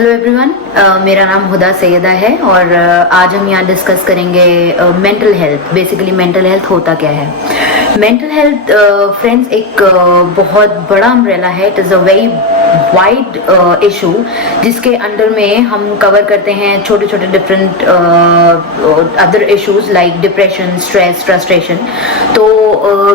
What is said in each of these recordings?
Hello everyone, मेरा नाम हुदा सैयदा है और आज हम यहाँ डिस्कस करेंगे mental health. Basically mental health होता क्या है। मेंटल हेल्थ फ्रेंड्स एक बहुत बड़ा अम्ब्रेला है। It is a very wide issue जिसके अंडर में हम कवर करते हैं छोटे छोटे different other issues like depression, stress, frustration. तो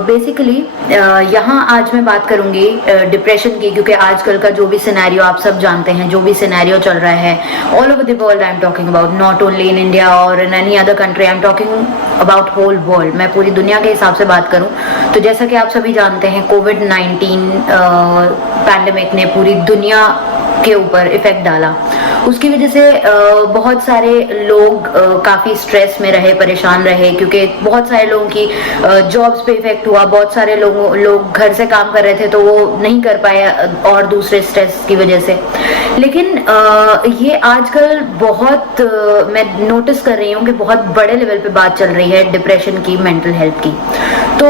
बेसिकली यहाँ आज मैं बात करूँगी डिप्रेशन की, क्योंकि आजकल का जो भी सिनेरियो आप सब जानते हैं, जो भी सिनेरियो चल रहा है all over the world, I am talking about, not only in India और in any other country, I am talking about whole world. मैं पूरी दुनिया के हिसाब से बात करूं तो जैसा कि आप सभी जानते हैं, कोविड-19 पैंडेमिक ने पूरी दुनिया के ऊपर इफेक्ट डाला। उसकी वजह से बहुत सारे लोग काफ़ी स्ट्रेस में रहे, परेशान रहे, क्योंकि बहुत सारे लोगों की जॉब्स पे इफेक्ट हुआ। बहुत सारे लोग घर से काम कर रहे थे तो वो नहीं कर पाए और दूसरे स्ट्रेस की वजह से। लेकिन ये आजकल बहुत मैं नोटिस कर रही हूँ कि बहुत बड़े लेवल पे बात चल रही है डिप्रेशन की, मेंटल हेल्थ की। तो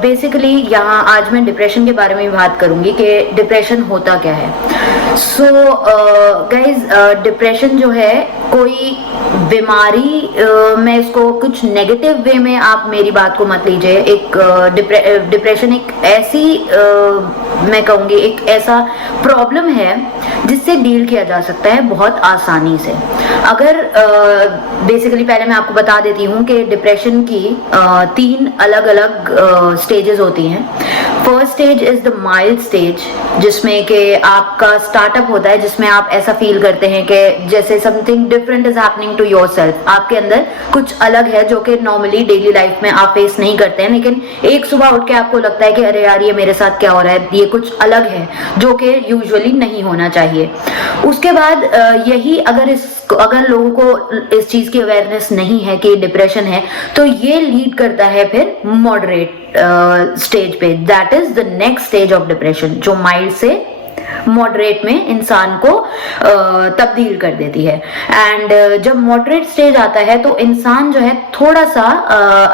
बेसिकली यहाँ आज मैं डिप्रेशन के बारे में बात करूँगी कि डिप्रेशन होता क्या है। सो गाइज, डिप्रेशन जो है कोई बीमारी, मैं इसको कुछ नेगेटिव वे में आप मेरी बात को मत लीजिए। एक डिप्रेशन एक ऐसी मैं कहूँगी एक ऐसा प्रॉब्लम है जिससे डील किया जा सकता है बहुत आसानी से। अगर बेसिकली पहले मैं आपको बता देती हूँ कि डिप्रेशन की 3 अलग अलग स्टेजेस होती हैं। First stage is the mild stage, जिसमें कि आपका स्टार्टअप होता है, जिसमें आप ऐसा फील करते हैं कि जैसे something different is happening to yourself. आपके अंदर कुछ अलग है जो कि नॉर्मली डेली लाइफ में आप फेस नहीं करते हैं, लेकिन एक सुबह उठ के आपको लगता है कि अरे यार ये मेरे साथ क्या हो रहा है, ये कुछ अलग है जो कि यूजुअली नहीं होना चाहिए। उसके बाद यही अगर लोगों को इस चीज की अवेयरनेस नहीं है कि डिप्रेशन है, तो ये लीड करता है फिर मॉडरेट स्टेज पे। That is the next stage of depression, जो माइल्ड से मॉडरेट में इंसान को तब्दील कर देती है। एंड जब मॉडरेट स्टेज आता है तो इंसान जो है थोड़ा सा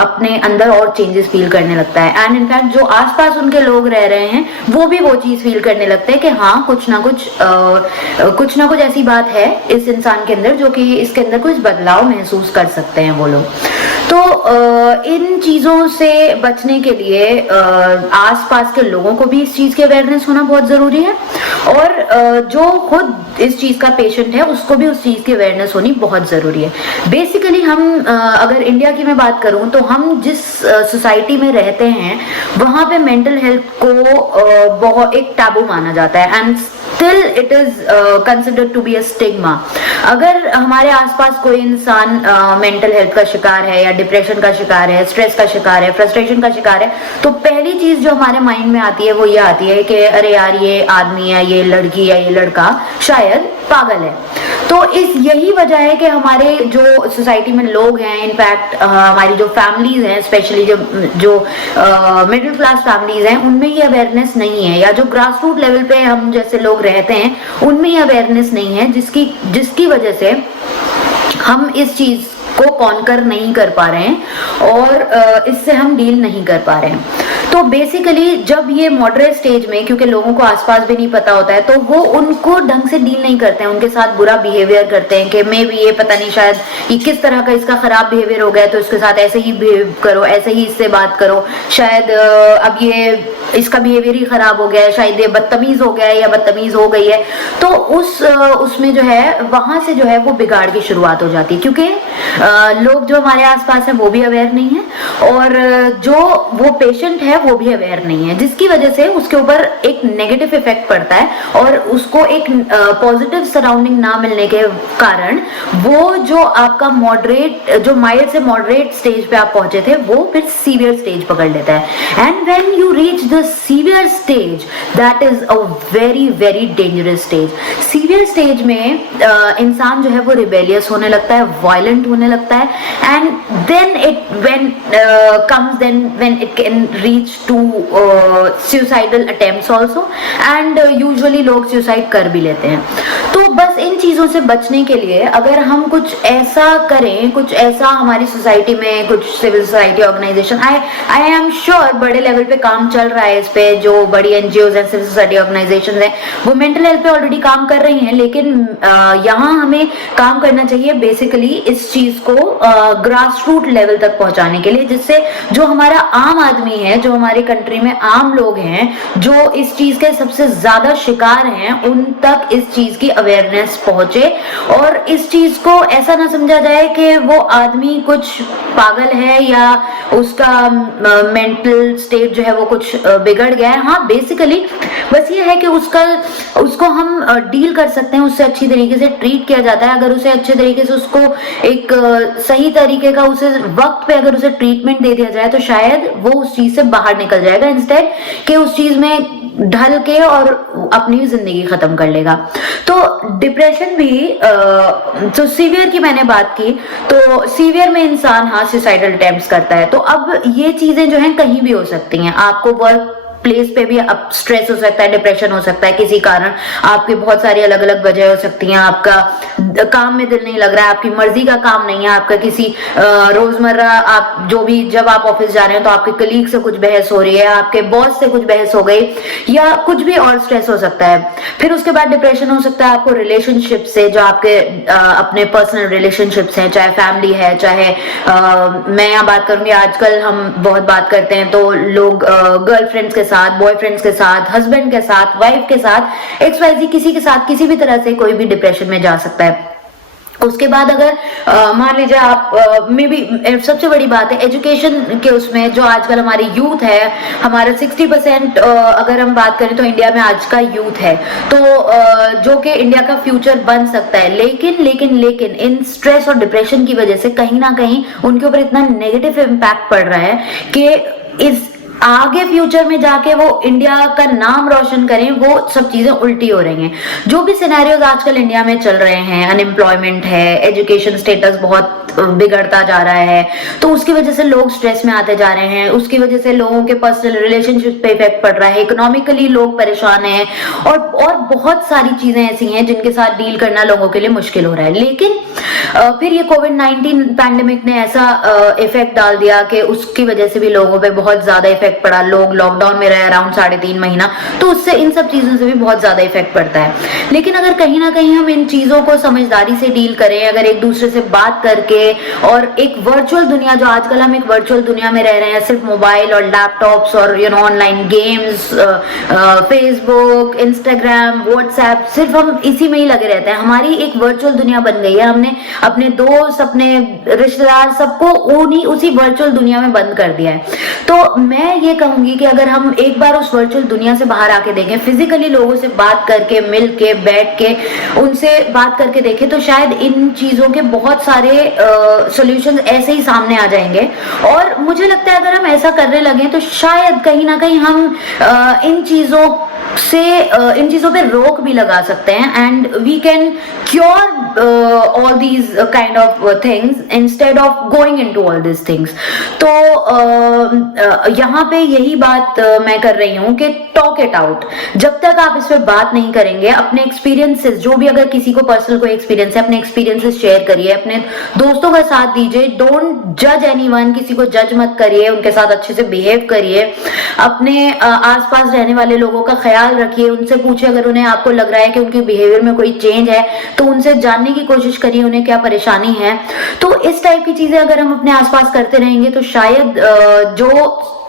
अपने अंदर और चेंजेस फील करने लगता है। एंड इनफैक्ट जो आसपास उनके लोग रह रहे हैं वो भी वो चीज फील करने लगते हैं कि हाँ कुछ ना कुछ ऐसी बात है इस इंसान के अंदर जो कि इसके अंदर कुछ बदलाव महसूस कर सकते हैं वो लोग। तो इन चीजों से बचने के लिए आसपास के लोगों को भी इस चीज की अवेयरनेस होना बहुत जरूरी है, और जो खुद इस चीज का पेशेंट है उसको भी उस चीज की अवेयरनेस होनी बहुत जरूरी है। बेसिकली हम अगर इंडिया की मैं बात करूं तो हम जिस सोसाइटी में रहते हैं वहां पे मेंटल हेल्थ को बहुत एक टैबू माना जाता है, and still it is considered to be a stigma. अगर हमारे आसपास कोई इंसान मेंटल हेल्थ का शिकार है या डिप्रेशन का शिकार है, स्ट्रेस का शिकार है, फ्रस्ट्रेशन का शिकार है, तो पहली चीज जो हमारे माइंड में आती है वो ये आती है कि अरे यार ये आदमी या ये लड़की या ये लड़का शायद पागल है। तो यही वजह है कि हमारे जो सोसाइटी में लोग हैं, इनफैक्ट हमारी जो फैमिलीज हैं, स्पेशली जो मिडिल क्लास फैमिलीज हैं, उनमें ये अवेयरनेस नहीं है, या जो ग्रास रूट लेवल पे हम जैसे लोग रहते हैं उनमें ये अवेयरनेस नहीं है, जिसकी वजह से हम इस चीज को कॉन्कर नहीं कर पा रहे हैं और इससे हम डील नहीं कर पा रहे हैं। तो बेसिकली जब ये मॉडरेट स्टेज में, क्योंकि लोगों को आसपास भी नहीं पता होता है, तो वो उनको ढंग से डील नहीं करते हैं, उनके साथ बुरा बिहेवियर करते हैं कि मे भी ये पता नहीं शायद ये किस तरह का इसका खराब बिहेवियर हो गया, तो इसके साथ ऐसे ही बिहेव करो, ऐसे ही इससे बात करो, शायद अब ये इसका बिहेवियर ही खराब हो गया है, शायद ये बदतमीज हो गया है या बदतमीज हो गई है। तो उसमें जो है वहां से जो है वो बिगाड़ की शुरुआत हो जाती है, क्योंकि लोग जो हमारे आसपास हैं वो भी अवेयर नहीं है और जो वो पेशेंट है वो भी अवेयर नहीं है, जिसकी वजह से उसके ऊपर एक नेगेटिव इफेक्ट पड़ता है और उसको एक पॉजिटिव सराउंडिंग ना मिलने के कारण वो जो आपका मॉडरेट, जो माइल्ड से मॉडरेट स्टेज पे आप पहुंचे थे, वो फिर सीवियर स्टेज पकड़ लेता है। And when you reach the severe stage, that is a very very dangerous stage. Severe stage में इंसान जो है वो रिबेलियस होने लगता है, वायलेंट होने लगता है, and then when it can reach to suicidal attempts also, and usually लोग सुसाइड कर भी लेते हैं। तो बस इन चीजों से बचने के लिए अगर हम कुछ ऐसा करें, कुछ ऐसा हमारी सोसाइटी में, कुछ civil society organisation, I am sure बड़े लेवल पे काम चल रहा है इस पे, जो बड़ी एनजीओज हैं, सिविल सोसाइटी ऑर्गेनाइजेशन है, वो मेंटल हेल्थ पे ऑलरेडी काम कर रही हैं, लेकिन यहाँ हमें काम करना चाहिए बेसिकली इस चीज को ग्रास रूट लेवल तक पहुंचाने के लिए, जिससे जो हमारा आम आदमी है, जो हमारे कंट्री में आम लोग हैं, जो इस चीज के सबसे ज्यादा शिकार हैं, उन तक इस चीज की अवेयरनेस पहुंचे और इस चीज को ऐसा ना समझा जाए कि वो आदमी कुछ पागल है या उसका मेंटल स्टेट जो है वो कुछ बिगड़ गया है। हाँ, बेसिकली बस ये है कि उसको हम डील कर सकते हैं, उससे अच्छी तरीके से ट्रीट किया जाता है। अगर उसे अच्छे तरीके से उसको एक सही तरीके का उसे वक्त पे अगर उसे ट्रीटमेंट दे दिया जाए तो शायद वो उस चीज से बाहर निकल जाएगा, इंस्टेड कि उस चीज में ढल के और अपनी जिंदगी खत्म कर लेगा। तो डिप्रेशन भी तो सीवियर की मैंने बात की, तो सीवियर में इंसान हाँ सुसाइडल अटेम्प्ट्स करता है। तो अब ये चीजें जो हैं कहीं भी हो सकती हैं, आपको वर्क प्लेस पे भी अब स्ट्रेस हो सकता है, डिप्रेशन हो सकता है किसी कारण, आपकी बहुत सारी अलग अलग वजह हो सकती हैं, आपका काम में दिल नहीं लग रहा है, आपकी मर्जी का काम नहीं है, आपका किसी रोजमर्रा आप जो भी जब आप ऑफिस जा रहे हैं तो आपके कलीग से कुछ बहस हो रही है, आपके बॉस से कुछ बहस हो गई या कुछ भी और स्ट्रेस हो सकता है। फिर उसके बाद डिप्रेशन हो सकता है आपको रिलेशनशिप से, जो आपके अपने पर्सनल रिलेशनशिप्स हैं, चाहे फैमिली है, चाहे मैं यहाँ बात करूंगी, आजकल हम बहुत बात करते हैं तो लोग गर्लफ्रेंड्स के साथ, बॉयफ्रेंड्स के साथ, हस्बैंड के साथ, वाइफ के साथ, XYZ किसी के साथ किसी भी तरह से कोई भी डिप्रेशन में जा सकता है। उसके बाद अगर मान लीजिए आप मे बी सबसे बड़ी बात है एजुकेशन के उसमें, जो आजकल हमारी यूथ है, हमारा 60% अगर हम बात करें तो इंडिया में आज का यूथ है, तो जो कि इंडिया का फ्यूचर बन सकता है, लेकिन इन स्ट्रेस और डिप्रेशन की वजह से कहीं ना कहीं उनके ऊपर इतना नेगेटिव इम्पैक्ट पड़ रहा है कि इस आगे फ्यूचर में जाके वो इंडिया का नाम रोशन करें, वो सब चीजें उल्टी हो रही हैं। जो भी सिनेरियोज आजकल इंडिया में चल रहे हैं, अनएम्प्लॉयमेंट है, एजुकेशन स्टेटस बहुत बिगड़ता जा रहा है, तो उसकी वजह से लोग स्ट्रेस में आते जा रहे हैं, उसकी वजह से लोगों के पर्सनल रिलेशनशिप पे इफेक्ट पड़ रहा है, इकोनॉमिकली लोग परेशान हैं और बहुत सारी चीजें ऐसी हैं जिनके साथ डील करना लोगों के लिए मुश्किल हो रहा है। लेकिन फिर ये कोविड-19 पैंडेमिक ने ऐसा इफेक्ट डाल दिया कि उसकी वजह से भी लोगों पे बहुत ज्यादा इफेक्ट पड़ा, लोग लॉकडाउन में रहे अराउंड 3.5 महीना, तो उससे इन सब चीजों से भी बहुत ज्यादा इफेक्ट पड़ता है। लेकिन अगर कहीं ना कहीं हम इन चीजों को समझदारी से डील करें, अगर एक दूसरे से बात करके और एक वर्चुअल दुनिया, जो आजकल हम एक वर्चुअल दुनिया में रह रहे हैं, सिर्फ मोबाइल और लैपटॉप्स और online games, Facebook, Instagram, WhatsApp, सिर्फ हम इसी में ही लगे रहते हैं, हमारी एक वर्चुअल दुनिया बन गई है। हमने अपने दोस्त, अपने रिश्तेदार, सबको उसी वर्चुअल दुनिया में बंद कर दिया है। तो मैं ये कहूंगी कि अगर हम एक बार उस वर्चुअल दुनिया से बाहर आके देखें, फिजिकली लोगों से बात करके, मिल के, बैठ के उनसे बात करके देखें, तो शायद इन चीजों के बहुत सारे सॉल्यूशंस ऐसे ही सामने आ जाएंगे। और मुझे लगता है अगर हम ऐसा करने लगे तो शायद कहीं ना कहीं हम इन चीजों पे रोक भी लगा सकते हैं, and we can cure all these kind of things instead of going into all these things. तो यहाँ पे यही बात मैं कर रही हूँ कि टॉक इट आउट। जब तक आप इस पे बात नहीं करेंगे, अपने एक्सपीरियंसेस, जो भी अगर किसी को पर्सनल कोई एक्सपीरियंस है, अपने एक्सपीरियंसेस शेयर करिए, अपने दोस्तों का साथ दीजिए, डोंट जज एनीवन, किसी को जज मत करिए, उनके साथ अच्छे से बिहेव करिए, अपने आसपास रहने वाले लोगों का ख्याल रखिए, उनसे पूछिए अगर उन्हें आपको लग रहा है कि उनके बिहेवियर में कोई चेंज है तो उनसे जानने की कोशिश करिए उन्हें क्या परेशानी है। तो इस टाइप की चीजें अगर हम अपने आसपास करते रहेंगे तो शायद जो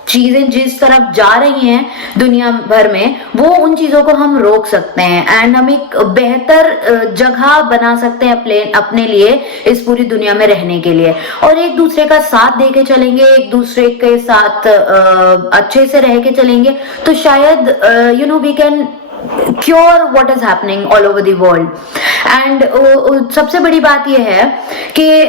चीजें जिस तरफ जा रही हैं दुनिया भर में, वो उन चीजों को हम रोक सकते हैं एंड हम एक बेहतर जगह बना सकते हैं अपने लिए इस पूरी दुनिया में रहने के लिए। और एक दूसरे का साथ दे के चलेंगे, एक दूसरे के साथ अच्छे से रह के चलेंगे, तो शायद we can cure what is happening all over the world. And सबसे बड़ी बात यह है कि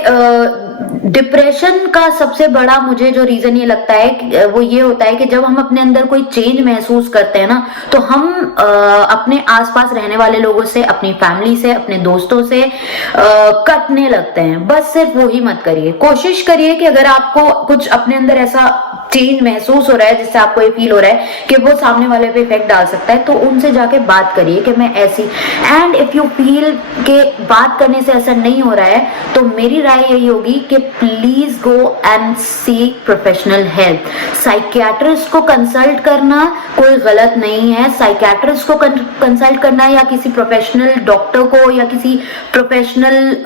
डिप्रेशन का सबसे बड़ा मुझे जो रीजन ये लगता है वो ये होता है कि जब हम अपने अंदर कोई चेंज महसूस करते हैं ना, तो हम अपने आसपास रहने वाले लोगों से, अपनी फैमिली से, अपने दोस्तों से कटने लगते हैं। बस सिर्फ वो ही मत करिए। कोशिश करिए कि अगर आपको कुछ अपने अंदर ऐसा चेंज महसूस हो रहा है, जिससे आपको ये फील हो रहा है कि वो सामने वाले पे इफेक्ट डाल सकता है, तो उनसे जाके बात करिए कि मैं ऐसी। एंड इफ यू फील के बात करने से असर नहीं हो रहा है, तो मेरी राय यही होगी कि please go and seek professional help. Psychiatrist को कंसल्ट करना कोई गलत नहीं है, साइकियाट्रिस्ट को कंसल्ट करना या किसी प्रोफेशनल डॉक्टर को या किसी प्रोफेशनल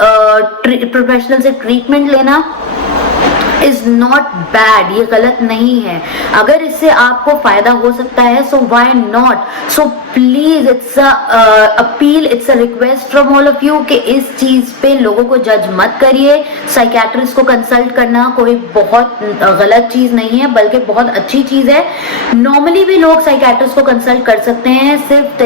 से ट्रीटमेंट लेना इज नॉट बैड, ये गलत नहीं है। अगर इससे आपको फायदा हो सकता है, so why not. So please, it's a appeal, it's a request from all of you कि इस चीज पे लोगों को जज मत करिए। साइकियाट्रिस्ट को कंसल्ट करना कोई बहुत गलत चीज नहीं है, बल्कि बहुत अच्छी चीज है। नॉर्मली भी लोग साइकियाट्रिस्ट को कंसल्ट कर सकते हैं, सिर्फ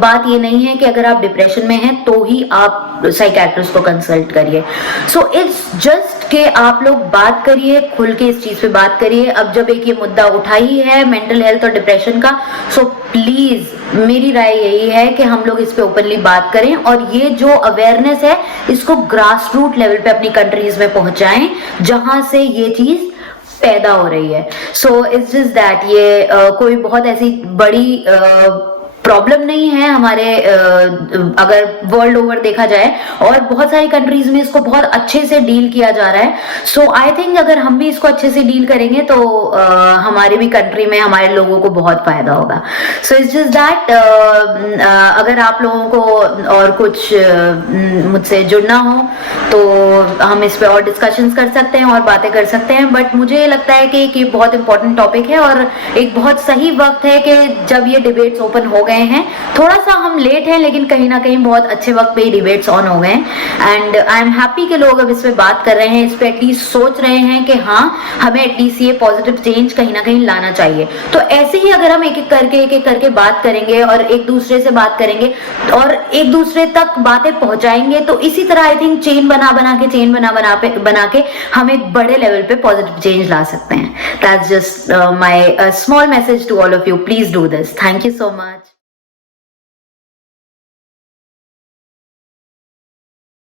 बात ये नहीं है कि अगर आप डिप्रेशन में हैं तो ही आप साइकियाट्रिस्ट को कंसल्ट करिए। सो इट्स जस्ट के आप लोग बात करिए, खुल के इस चीज पे बात करिए। अब जब एक ये मुद्दा उठा ही है मेंटल हेल्थ और डिप्रेशन का, सो प्लीज मेरी राय यही है कि हम लोग इस पे ओपनली बात करें और ये जो अवेयरनेस है इसको ग्रास रूट लेवल पे अपनी कंट्रीज में पहुंचाएं जहां से ये चीज पैदा हो रही है। सो इट्स जस्ट दैट ये कोई बहुत ऐसी बड़ी प्रॉब्लम नहीं है हमारे अगर वर्ल्ड ओवर देखा जाए, और बहुत सारी कंट्रीज में इसको बहुत अच्छे से डील किया जा रहा है। सो आई थिंक अगर हम भी इसको अच्छे से डील करेंगे तो हमारी भी कंट्री में हमारे लोगों को बहुत फायदा होगा। सो इट्स जस्ट दैट अगर आप लोगों को और कुछ मुझसे जुड़ना हो तो हम इस पे और डिस्कशंस कर सकते हैं और बातें कर सकते हैं, बट मुझे लगता है कि ये बहुत इंपॉर्टेंट टॉपिक है और एक बहुत सही वक्त है कि जब ये डिबेट्स ओपन हो गए हैं। थोड़ा सा हम लेट हैं, लेकिन कहीं ना कहीं बहुत अच्छे वक्त पे डिबेट्स ऑन हो गए हैं। एंड आई एम हैप्पी कि लोग अब इस पे बात कर रहे हैं, इस पे एटलीस्ट सोच रहे हैं कि हाँ हमें एटलीस्ट ये पॉजिटिव चेंज कहीं ना कहीं लाना चाहिए। तो ऐसे ही अगर हम एक एक करके बात करेंगे और एक दूसरे से बात करेंगे और एक दूसरे तक बातें पहुंचाएंगे, तो इसी तरह आई थिंक चेन बना के हम एक बड़े लेवल पे पॉजिटिव चेंज ला सकते हैं। That's just my small message to all of you. Please do this. Thank you so much.